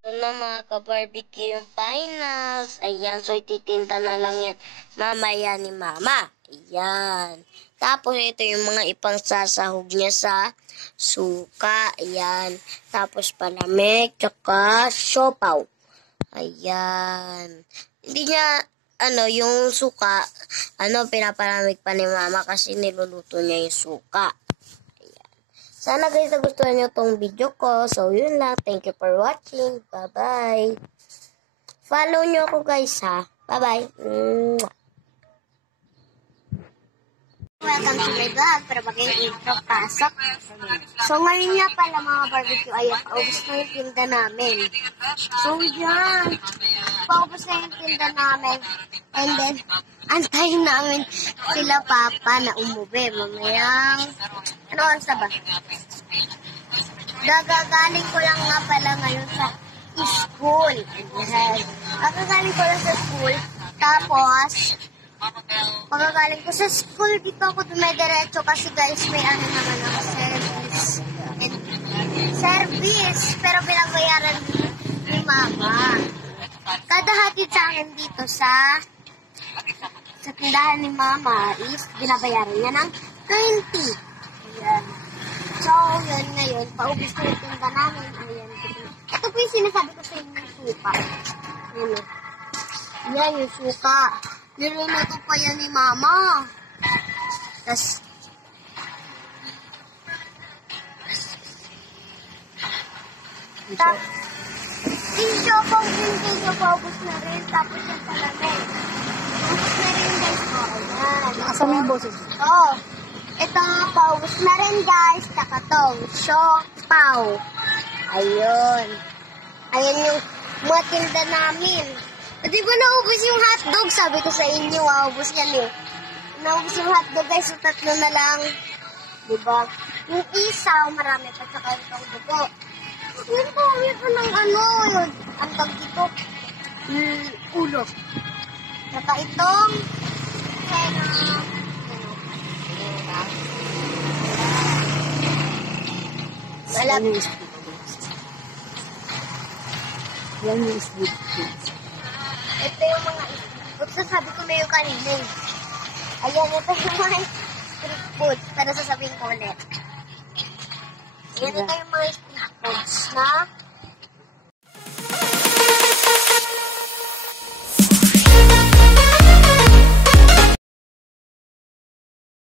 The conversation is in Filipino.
Ito na mga ka-barbecue yung finals. Ayan, so ititinda na lang yan mamaya ni Mama. Ayan. Tapos ito yung mga ipangsasahog niya sa suka. Ayan. Tapos palamig, tsaka siopaw. Ayan. Hindi niya, yung suka, pinapalamig pa ni Mama kasi niluluto niya yung suka. Sana guys nagustuhan nyo tong video ko. So, yun lang. Thank you for watching. Bye-bye. Follow nyo ako guys ha. Bye-bye. Welcome to my vlog. Pero bagay intro, pasok. So, ngayon nga pala mga barbecue. Ayan, paubos na yung tinda namin. So, yan. Paubos na yung tinda namin. And then, antayin namin sila Papa na umuwi. Mamayang, ano oras na ba? Gagagaling ko lang nga pala ngayon sa school. Gagagaling ko lang sa school. Tapos, pagkagaling ko sa school, dito ako dumediretso kasi guys, may ano naman ako, service. Pero pinabayaran ni Mama. Kada hatid sa akin dito sa tindahan ni Mama is binabayaran niya ng 20. Ayan. So, yun ngayon, paubos ko yung tinda namin. Ayan. Ito po yung sinasabi ko sa inyo yung suka. Ayan o. Yan yung suka. Niluluto pa yan ni Mama. Tapos, tisyo po, ubos na rin. Tapos yung palamig. Ubos na rin guys po. Ayan. Asa may boses? Oo. Ito paubos na rin guys. Taka to. Siopaw. Ayun. Ayan yung mga tinda namin. Di ba naubos yung hotdog? Sabi ko sa inyo, naubos yan eh. Naubos yung hotdog guys. So tatlo na lang. Diba? Yung isaw, marami pa. Tsaka itong dugo. Yun po, yun ng yun. Ang tag dito. Ulo. Tsaka itong Yan yung street foods. Ito yung mga sabi ko na yung kanina eh. Ayan, ito yung mga street foods. Pero sasabihin ko ulit. Ayan, ito yung mga street foods na